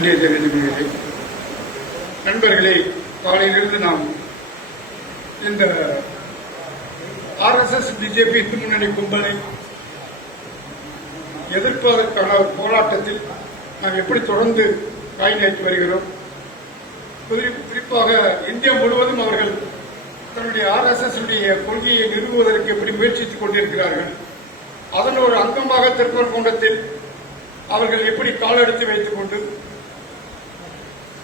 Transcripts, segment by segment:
நன்றியை தெரிவித்துக் கொள்கிறேன். நண்பர்களே, காலையிலிருந்து நாம் இந்த RSS BJP இந்து முன்னணி கும்பலை எதிர்ப்பதற்கான ஒரு போராட்டத்தில் நாம் எப்படி தொடர்ந்து காய்நேற்றி வருகிறோம். குறிப்பாக இந்தியா முழுவதும் அவர்கள் தன்னுடைய RSS கொள்கையை நிறுவுவதற்கு எப்படி முயற்சித்துக் கொண்டிருக்கிறார்கள். அதன் ஒரு அங்கமாக திருப்பரங்குன்றத்தில் அவர்கள் எப்படி காலெடுத்து வைத்துக் கொண்டு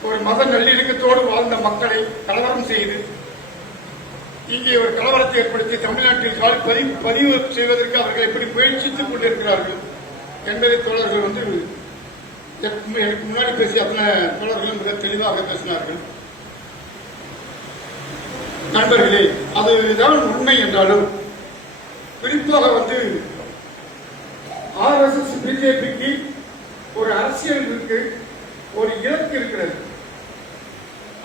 ஒரு மத நல்லிணக்கத்தோடு வாழ்ந்த மக்களை கலவரம் செய்து இங்கே ஒரு கலவரத்தை ஏற்படுத்தி தமிழ்நாட்டில் பதிவு செய்வதற்கு அவர்கள் எப்படி முயற்சித்துக் கொண்டிருக்கிறார்கள் என்பதை தோழர்கள் எனக்கு முன்னாடி பேசிய அத்தனை தோழர்களும் மிக தெளிவாக பேசினார்கள். நண்பர்களே, அதுதான் உண்மை என்றாலும் குறிப்பாக RSS BJPக்கு ஒரு அரசியல் இருக்கு, ஒரு இலக்கு இருக்கிறது.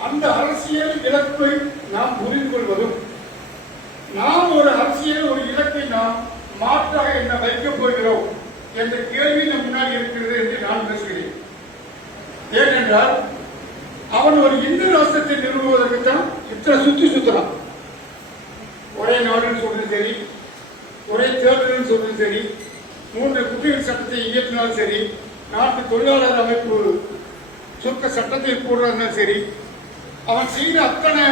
அந்த அரசியல் இலக்கை நாம் புரிந்து கொள்வதும் நாம் ஒரு அரசியல் ஒரு இலக்கை நாம் மாற்றாக என்ன வைக்கப் போகிறோம் என்ற கேள்வி நம் முன்னாடி இருக்கிறது என்று நான் பேசுகிறேன். ஏனென்றால் அவன் ஒரு இந்து ராஷ்டிரத்தை நிறுவுவதற்கு தான் இத்தனை சுத்தலாம். ஒரே நாடுன்னு சொல்றது சரி, ஒரே தேர்தல் சொல்றது சரி, 3 குடியுரிமை சட்டத்தை இயற்றினாலும் சரி, நாட்டு தொழிலாளர் அமைப்பு சுருக்க சட்டத்தை போடுறதுனாலும் சரி, அவன் செய்த அத்தனை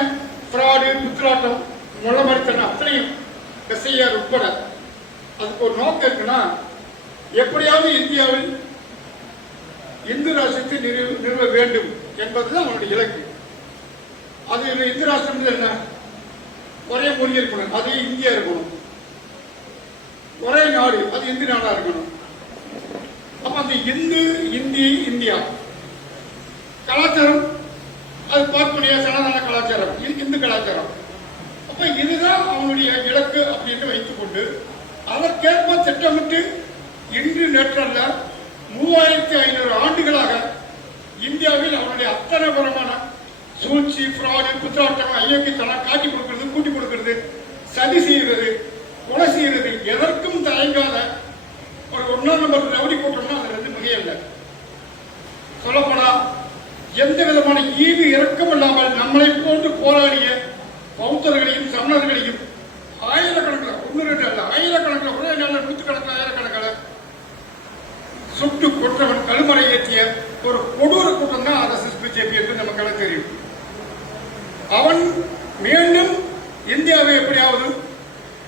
பிராடு, குத்துலாட்டம், முள்ளமடித்தன அத்தனையும் SIR உட்பட அதுக்கு ஒரு நோக்கம் இருக்குன்னா எப்படியாவது இந்தியாவில் இந்து ராஷ்டிரத்தை நிறுவ வேண்டும் என்பதுதான் அவனுடைய இலக்கு. அது இந்து ராஷ்டிரம் என்ன, ஒரே மொழி இருக்கணும், அது இந்தியா இருக்கணும். ஒரே நாடு, அது இந்து நாடா இருக்கணும். அப்ப அந்த இந்தியா கலாச்சாரம் அது பார்ப்பனிய சனாதன கலாச்சாரம், இந்து கலாச்சாரம். அப்ப இதுதான் அவனுடைய இலக்கு அப்படின்னு வைத்துக் கொண்டு அதற்கேற்ப திட்டமிட்டு இன்று நேற்றல்ல 3500 ஆண்டுகளாக இந்தியாவில் அவனுடைய அத்தனை பரமான சூழ்ச்சி, பிராடு, குத்தாட்டம், அயோக்கியத்தனம் காட்டி கொடுக்கிறது, கூட்டி கொடுக்கிறது, சதி செய்கிறது, கொலை செய்கிறது, எதற்கும் தயங்காத ஒரு 1ஆம் நம்பர் ரவுடி கூட்டம்னா அதுல மிகையல்ல. சொல்லப்போனா எந்த விதமான ஈவு இறக்கம் இல்லாமல் நம்மளை போன்று போராடிய பௌத்தர்களையும் சமணர்களையும் ஆயிரக்கணக்கில், 1-2 அல்ல, ஆயிரக்கணக்கில், ஒரே நாளில் நூற்றுக்கணக்கில், ஆயிரக்கணக்கில் சுட்டு கொற்றவன் கழுமறை ஏற்றிய ஒரு கொடூர கூட்டம் தான் RSS BJP என்று நமக்கு தெரியும். அவன் மீண்டும் இந்தியாவை எப்படியாவது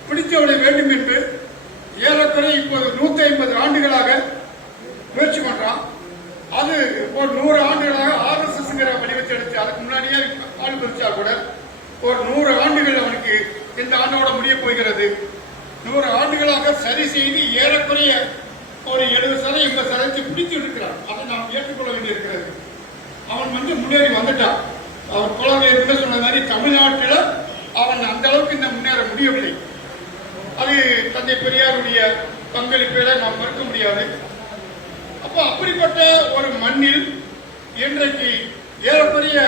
பிடித்துவிட வேண்டும் என்று ஏறக்குறைய இப்போது 150 ஆண்டுகளாக முயற்சி பண்றான். அது ஒரு 100 ஆண்டுகளாக RSSங்கிற வடிவத்தை எடுத்து அதுக்கு முன்னாடியே ஆள் பிரிச்சா கூட ஒரு 100 ஆண்டுகள் அவனுக்கு இந்த ஆண்டோட முடிய போகிறது. 100 ஆண்டுகளாக சரி செய்து ஏறக்குறைய ஒரு 70% பிடித்து இருக்கிறான். அதை நாம் ஏற்றுக்கொள்ள வேண்டியிருக்கிறது. அவன் முன்னேறி வந்துட்டான். அவன் குழந்தை சொன்ன மாதிரி தமிழ்நாட்டில் அவன் அந்த அளவுக்கு இந்த முன்னேற முடியவில்லை. அது தந்தை பெரியாருடைய பங்களிப்பை நாம் மறுக்க முடியாது. அப்ப அப்படிப்பட்ட ஒரு மண்ணில் இன்றைக்கு ஏறக்குறைய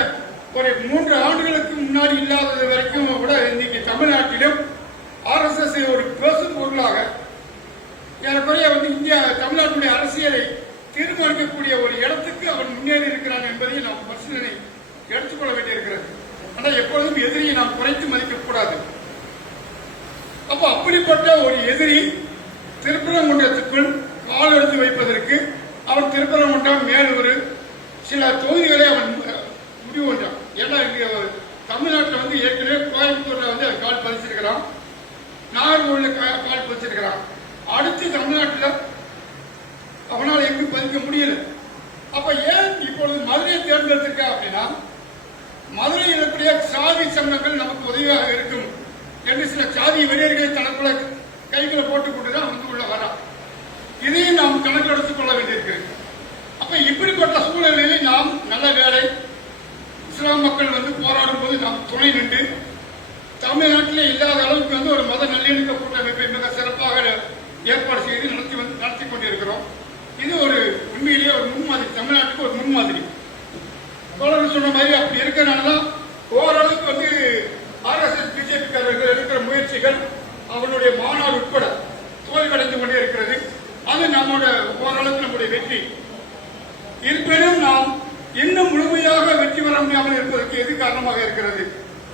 ஒரு 3 ஆண்டுகளுக்கு முன்னாடி இல்லாதது வரைக்கும் கூட இன்னைக்கு தமிழ்நாட்டிலும் RSS ஒரு பேசும் பொருளாக ஏறக்குறைய இந்தியா தமிழ்நாட்டுடைய அரசியலை தீர்மானிக்கக்கூடிய ஒரு இடத்துக்கு அவன் முன்னேறி இருக்கிறான் என்பதை நாம் பரிசீலனை எடுத்துக்கொள்ள வேண்டியிருக்கிறது. ஆனால் எப்பொழுதும் எதிரியை நாம் குறைத்து மதிக்கக்கூடாது. அப்ப அப்படிப்பட்ட ஒரு எதிரி திருப்பரங்குன்றத்துக்குள் கால் எடுத்து வைப்பதற்கு அவன் திருப்பரங்குன்றம் மேலூர் சில தொகுதிகளை அவன் முடிவு பண்றான். ஏன்னா தமிழ்நாட்டில் ஏற்கனவே கோயம்புத்தூர்ல கால் பதிச்சிருக்கிறான், நாகர்கோவில் கால் பதிச்சிருக்கிறான். அடுத்து தமிழ்நாட்டில் அவனால் எங்கும் பதிக்க முடியல. அப்ப ஏன் இப்பொழுது மதுரையை தேர்ந்தெடுத்திருக்க அப்படின்னா மதுரையில் இருக்கக்கூடிய சாதி சமணங்கள் நமக்கு உதவியாக இருக்கும் என்று சில சாதி வெறியர்களை தனக்குள்ள கைகளை போட்டுக் கொண்டுதான் உள்ள வரான். இதையும் நாம் கணக்கில் எடுத்துக் கொள்ள வேண்டியிருக்கிறது. அப்ப இப்படிப்பட்ட சூழலில் நாம் நல்ல வேலை இஸ்லாம் மக்கள் போராடும் போது நாம் துணை நின்று தமிழ்நாட்டிலே இல்லாத அளவுக்கு ஒரு மத நல்லிணக்க கூட்டமைப்பை மிக சிறப்பாக ஏற்பாடு செய்து நடத்தி கொண்டிருக்கிறோம். இது ஒரு உண்மையிலேயே ஒரு முன்மாதிரி, தமிழ்நாட்டுக்கு ஒரு முன்மாதிரி. தோழர்கள் சொன்ன மாதிரி அப்படி இருக்கிறனாலதான் ஓரளவுக்கு RSS BJP-காரர்கள் எடுக்கிற முயற்சிகள் அவனுடைய மாநாடு உட்பட தோல்வியடைந்து கொண்டே இருக்கிறது. அது ஓரளவுக்கு நம்முடைய வெற்றி. இருப்பினும் நாம் இன்னும் முழுமையாக வெற்றி பெற முடியாமல் இருப்பதற்கு எது காரணமாக இருக்கிறது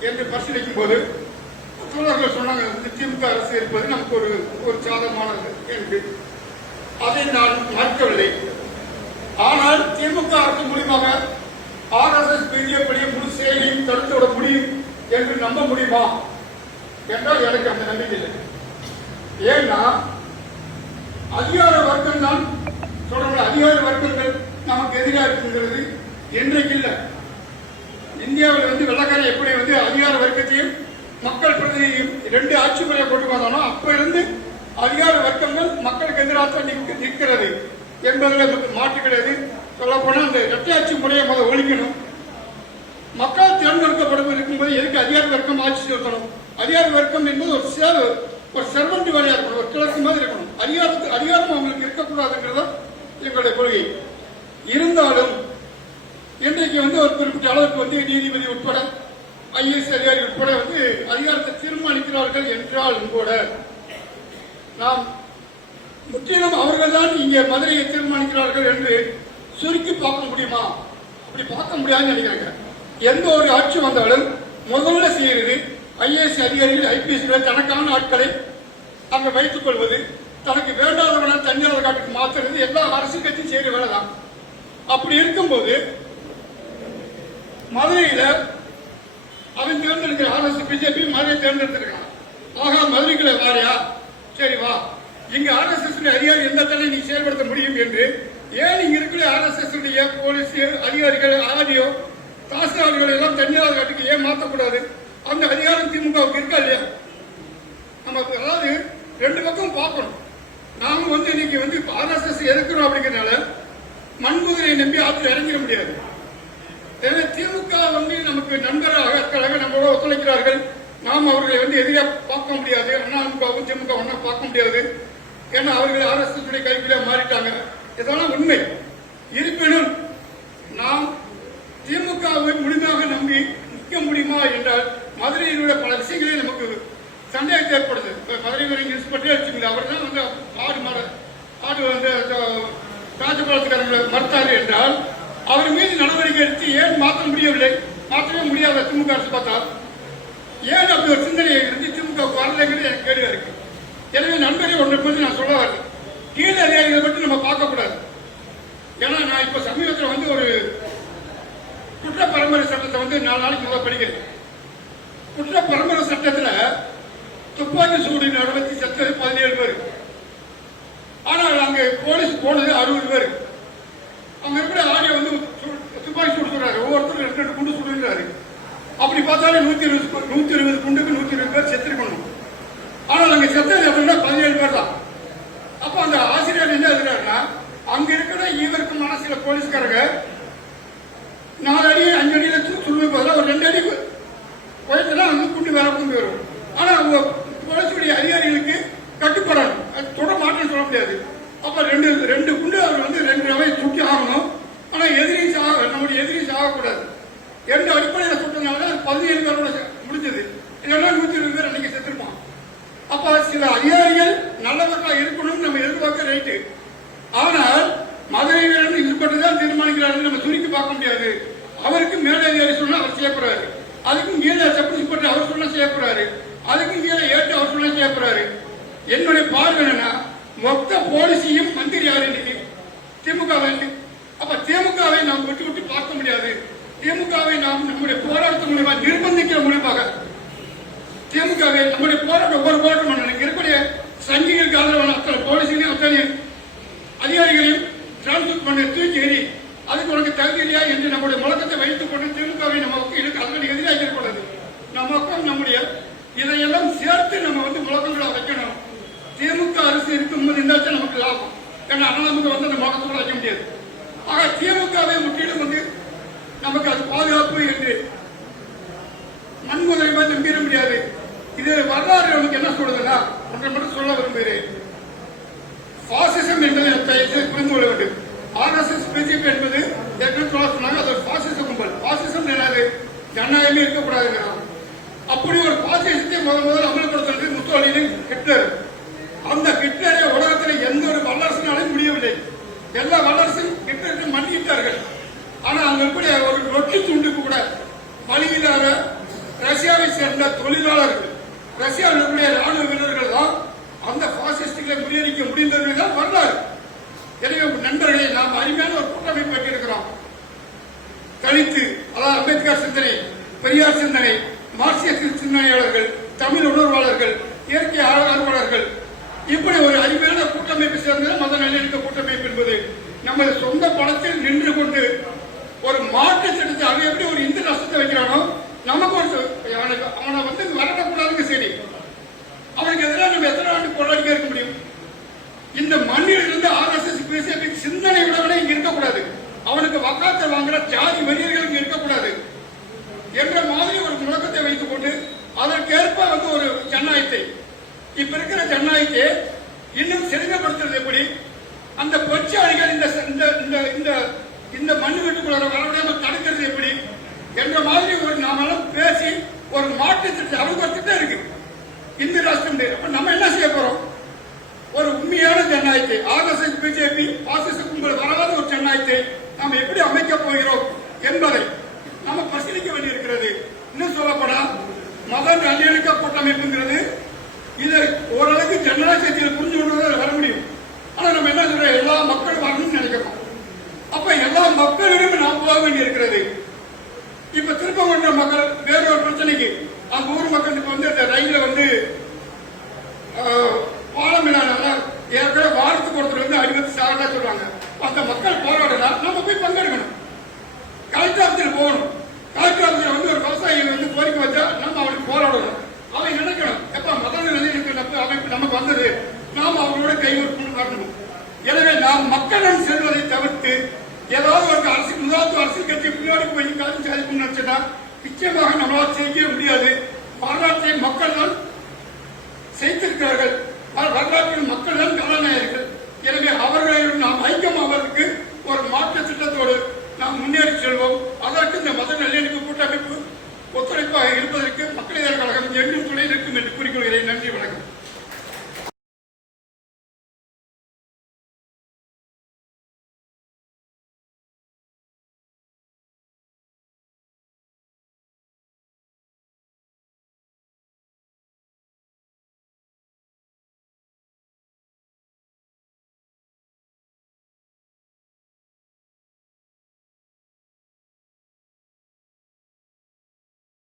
என்று பரிசீலிக்கும் போது தோழர்கள் சொன்னாங்க, திமுக அரசு இருப்பது நமக்கு ஒரு சாதகமானது என்று. அதை நான் மறுக்கவில்லை. ஆனால் திமுக அரசு மூலியமாக RSS பிஜேபி முழு செயலையும் தடுத்து விட முடியும் என்று நம்ப முடியுமா என்றால் எனக்கு அந்த நம்பிக்கை இல்லை. ஏன்னா அதிகார வர்க்கம் தான் சொல்ற அதிகார வர்க்கங்கள் நமக்கு எதிராக இருக்குங்கிறது இன்றைக்கு இல்லை. இந்தியாவில் வெள்ளக்காரன் எப்படி அதிகார வர்க்கத்தையும் மக்கள் பிரதிநிதியும் 2 ஆட்சி முறையை கொண்டு வந்தானோ அப்ப இருந்து அதிகார வர்க்கங்கள் மக்களுக்கு எதிராக நிற்கிறது என்பதில் மாற்று கிடையாது. சொல்ல போனா அந்த இரட்டையாட்சி முறையை முதல் ஒழிக்கணும். மக்கள் தேர்ந்தெடுக்கப்படும் இருக்கும்போது எதுக்கு அதிகார வர்க்கம் ஆட்சி செலுத்தணும்? அதிகார வர்க்கம் என்பது ஒரு சர்வெண்ட் வேலையா இருக்கணும், ஒரு கிளர்ச்சி மாதிரி இருக்கணும். அதிகாரம் அவங்களுக்கு இருக்கக்கூடாதுங்கிறத எங்களுடைய கொள்கை. இருந்தாலும் இன்றைக்கு ஒரு குறிப்பிட்ட அளவுக்கு நீதிபதி உட்பட IAS அதிகாரி உட்பட அதிகாரத்தை தீர்மானிக்கிறார்கள் என்றாலும் கூட நாம் முற்றிலும் அவர்கள் தான் இங்கே மதுரையை தீர்மானிக்கிறார்கள் என்று சுருக்கி பார்க்க முடியுமா? அப்படி பார்க்க முடியாதுன்னு நினைக்கிறாங்க. எந்த ஒரு ஆட்சி வந்தாலும் முதல்ல செய்யறது IAS அதிகாரிகள் IPS தனக்கான ஆட்களை அங்க வைத்துக் கொள்வது, தனக்கு வேண்டாதவன தனியார் காட்டுக்கு மாத்துறது எல்லா அரசியல் கட்சியும் செய்யற வேலைதான். அப்படி இருக்கும்போது மதுரையில அவன் தேர்ந்தெடுக்கிற RSS பிஜேபி மதுரையை தேர்ந்தெடுத்திருக்கான். ஆகா, மதுரைக்குள்ள வாரியா, சரி வா, இங்க RSS அதிகாரி எந்த தடவை நீ செயல்படுத்த முடியும் என்று ஏன் இங்க இருக்கிற RSS போலீஸ் அதிகாரிகள் ஆடியோ தாசில்தார்கள் எல்லாம் தனியார் காட்டுக்கு ஏன் மாற்றக்கூடாது? அந்த அதிகாரம் திமுகவுக்கு இருக்கா இல்லையா? நம்ம அதாவது 2 பக்கம் பார்க்கணும். நாம இன்னைக்கு RSS எதிர்க்கிறோம் அப்படிங்கிறதுனால மண்குதிரையை நம்பி ஆற்றில் இறங்கிட முடியாது. எனவே திமுக நமக்கு நண்பராக இருக்கிறாங்க, நம்மளோட ஒத்துழைக்கிறார்கள். நாம் அவர்களை எதிரியா பார்க்க முடியாது. அதிமுகவும் திமுக ஒன்னா பார்க்க முடியாது. ஏன்னா அவர்கள் RSS கைக்குள்ளே மாறிட்டாங்க. இதெல்லாம் உண்மை. இருப்பினும் நாம் திமுகவை முழுமையாக நம்பி நிற்க முடியுமா என்றால் மதுரையில் உள்ள பல விஷயங்களே நமக்கு சந்தேகத்தை ஏற்படுது. மதுரை நியூஸ் பற்றி வச்சுக்கல, அவர் தான் ஆடு ராஜபாலத்துக்காரங்களை மறுத்தாரு என்றால் அவர் மீது நடவடிக்கை எடுத்து ஏன் மாற்ற முடியவில்லை? மாற்றவே முடியாத திமுக அரசு பார்த்தால் ஏன் அப்படி ஒரு சிந்தனை இருந்து திமுக வரலைங்கிறது எனக்கு கேள்வியா இருக்கு. எனவே நண்பரை ஒன்றை பற்றி நான் சொல்ல வரேன். கீழ் அதிகாரிகளை பற்றி நம்ம பார்க்கக்கூடாது. ஏன்னா நான் இப்ப சமீபத்தில் ஒரு குற்ற பரம்பரை சட்டத்தை 4 நாளைக்கு முதல் படிக்கிறேன். குற்ற பரம்பரை சட்டத்தில் துப்பாக்கி சூடு நடவடிக்கை செத்தது 17 பேர். ஆனால் அங்கே போலீஸ் போனது 60 பேர். அவங்க இருக்கிற ஆடியோ துப்பாக்கி சூடு சொல்றாரு, ஒவ்வொருத்தரும் 2 குண்டு சுடுறாரு. அப்படி பார்த்தாலே 120 குண்டுக்கு 120 பேர் செத்துருக்கணும். ஆனால் அங்க செத்தது அப்படின்னா 17 பேர் தான். அப்ப அந்த ஆசிரியர் என்ன எழுதுறாருன்னா, அங்க இருக்கிற இவருக்குமான சில போலீஸ்காரங்க 4 அடி 5 அடியில சுடுவது பதிலாக ஒரு 2 அடி போயிட்டுனா குண்டு வேற குண்டு வரும். ஆனா அவங்க போலீஸுடைய அதிகாரிகளுக்கு கட்டுப்படணும், தொட மாட்டேன்னு சொல்ல முடியாது. அப்ப 2 குண்டு அவர் 2 அவை சுட்டி ஆகணும். ஆனா நம்முடைய எதிரி சாகக்கூடாது என்ற அடிப்படையில் சுட்டதுனால 17 பேரோட முடிஞ்சது. இல்லைன்னா 120 பேர் அன்னைக்கு செத்துருப்பான். அப்ப சில அதிகாரிகள் நல்லவர்களா இருக்கணும்னு நம்ம எதிர்பார்க்க ரைட்டு. ஆனால் மதுரை வீரன் இதுபட்டுதான் தீர்மானிக்கிறார்கள் நம்ம சுருக்கி பார்க்க முடியாது. அவருக்கு மேலே அதிகாரி சொன்னா அவர் செய்யப்படுறாரு, அதுக்கும் கீழே சப் இன்ஸ்பெக்டர் அவர் சொன்னா செய்யப்படுறாரு, அதுக்கும் கீழே ஏற்று அவர் சொன்னா செய்யப்படுறாரு. என்னுடைய பார்வை என்னன்னா, மொத்த போலீஸையும் மந்திரி யாரு இன்னைக்கு? திமுக. அப்ப திமுகவை நாம் விட்டு விட்டு பார்க்க முடியாது. திமுகவை நாம் நம்முடைய போராட்டத்தின் மூலமா நிர்பந்திக்கிற மூலமாக திமுகவை நம்முடைய போராட்டம் ஒவ்வொரு போராட்டம் இருக்கக்கூடிய சங்கிகளுக்கு ஆதரவான அத்தனை போலீஸையும் அத்தனை அதிகாரிகளையும் டிரான்ஸ்போர்ட் பண்ண தூக்கி எறி, அதுக்கு உனக்கு தகுதி இல்லையா என்று நம்முடைய முழக்கத்தை வைத்துக் கொண்டு திமுகவை நம்ம மக்களுக்கு அதற்கு எதிராக இருக்கக்கூடாது. நமக்கும் நம்முடைய இதையெல்லாம் சேர்த்து நம்ம முழக்கங்களை வைக்கணும். திமுக அரசு இருக்கும்போது இருந்தாச்சும் நமக்கு லாபம். ஏன்னா நமக்கு அந்த முழக்கத்தோடு வைக்க முடியாது. ஆக திமுகவை முற்றிலும் நமக்கு அது பாதுகாப்பு என்று மண்முதலை நம்பிட முடியாது. இது வரலாறு நமக்கு என்ன சொல்றதுன்னா, ஒன்றை மட்டும் சொல்ல விரும்புகிறேன். பாசிசம் என்பதை புரிந்து கொள்ள வேண்டும். RSS பிஜேபி என்பது சொன்னாங்க, அது ஒரு பாசிச கும்பல். பாசிசம் என்னது? ஜனநாயகமே இருக்கக்கூடாதுங்கிறாங்க. அப்படி ஒரு பாசிசத்தை முதல் அமல்படுத்துறது முசோலினி, ஹிட்லர். அந்த ஹிட்லரை உலகத்தில் எந்த ஒரு வல்லரசினாலும் முடியவில்லை. எல்லா வல்லரசும் ஹிட்லருக்கு மன்னித்தார்கள். ஆனா அங்க முறியடிக்க முடிந்ததுதான் வரலாறு. எனவே நண்பர்களே, நாம் அருமையான ஒரு கூட்டமைப்பு வைத்திருக்கிறோம். தலித்து, அதாவது அம்பேத்கர் சிந்தனை, பெரியார் சிந்தனை, மார்க்சிய சிந்தனையாளர்கள், தமிழ் உணர்வாளர்கள், இயற்கை ஆர்வலர்கள், இப்படி ஒரு அருமையான கூட்டமைப்பு சேர்ந்த மத நல்லிணக்க கூட்டமைப்பு என்பது நமது சொந்த பணத்தில் நின்று கொண்டு ஒரு மாற்று திட்டத்தை அவன் எப்படி ஒரு இந்து ராஷ்டிரத்தை வைக்கிறானோ நமக்கு ஒரு அவனை வந்து வரக்கூடாதுங்க. சரி, அவனுக்கு எதிராக நம்ம எத்தனை ஆண்டு போராடிக்க இருக்க முடியும்? இந்த மண்ணில் இருந்து RSS பிஜேபி சிந்தனை விடவனே இங்க இருக்கக்கூடாது. அவனுக்கு வக்காத்தை வாங்குற ஜாதி வெறியர்கள் இங்க இருக்கக்கூடாது என்ற மாதிரி ஒரு முழக்கத்தை வைத்துக் கொண்டு அதற்கேற்ப வந்து ஒரு ஜனநாயகத்தை, இப்ப இருக்கிற ஜனநாயகத்தை இன்னும் செழுமைப்படுத்துறது எப்படி, அந்த பொச்சாளிகள் இந்த மண்ணு வீட்டுக்குள்ள வரவிடாம தடுக்கிறது எப்படி என்ற மாதிரி ஒரு நாமெல்லாம் பேசி ஒரு மாற்று திட்டம், அவருக்கு ஒரு திட்டம் இருக்கு இந்து ராஷ்டிரம். நம்ம என்ன செய்ய போறோம்? ஒரு உண்மையான ஜனநாயகத்தை, RSS பிஜேபி பாசிச கும்பல் வராத ஒரு ஜனநாயகத்தை நாம் எப்படி அமைக்க போகிறோம் என்பதை நம்ம பரிசீலிக்க வேண்டியிருக்கிறது. இன்னும் சொல்லப்படா மத நல்லிணக்க கூட்டமைப்புங்கிறது இதை ஓரளவுக்கு ஜனநாயகத்தில் புரிஞ்சு கொண்டு வர முடியும். ஆனா நம்ம என்ன சொல்றோம்? எல்லா மக்களும் வரணும்னு நினைக்கிறோம். அப்ப எல்லா மக்களிடம் நாம் போக வேண்டியிருக்கிறது. இப்ப திருப்பங்குன்ற மக்கள் வேற ஒரு பிரச்சனைக்கு அந்த ஊர் மக்கள் இப்ப வந்து அந்த ரயில வந்து பாலம் ஏற்கனவே வாரத்துக்கு ஒருத்தர் வந்து அடிபட்டு சாகட்டா சொல்றாங்க. அந்த மக்கள் போராடலாம், நம்ம போய் பங்கெடுக்கணும். கலெக்டர் ஆபீஸில் போகணும். கலெக்டர் ஆபீஸில் வந்து ஒரு விவசாயி வந்து கோரிக்கை வச்சா நம்ம அவனுக்கு போராடணும். அவன் நினைக்கணும், எப்ப மத நிலையிற்கு அமைப்பு நமக்கு வந்தது, நாம் அவங்களோட கைவிட்டு வரணும். எனவே நாம் மக்களிடம் செல்வதை தவிர்த்து ஏதாவது ஒரு அரசியல் முதலாவது அரசியல் கட்சி பின்னாடி போய் காலம் சாதிக்கணும்னு நினைச்சா நிச்சயமாக நம்மளால் செய்ய முடியாது. வரலாற்றை மக்கள் தான் செய்திருக்கிறார்கள். வரலாற்றில் மக்கள் தான்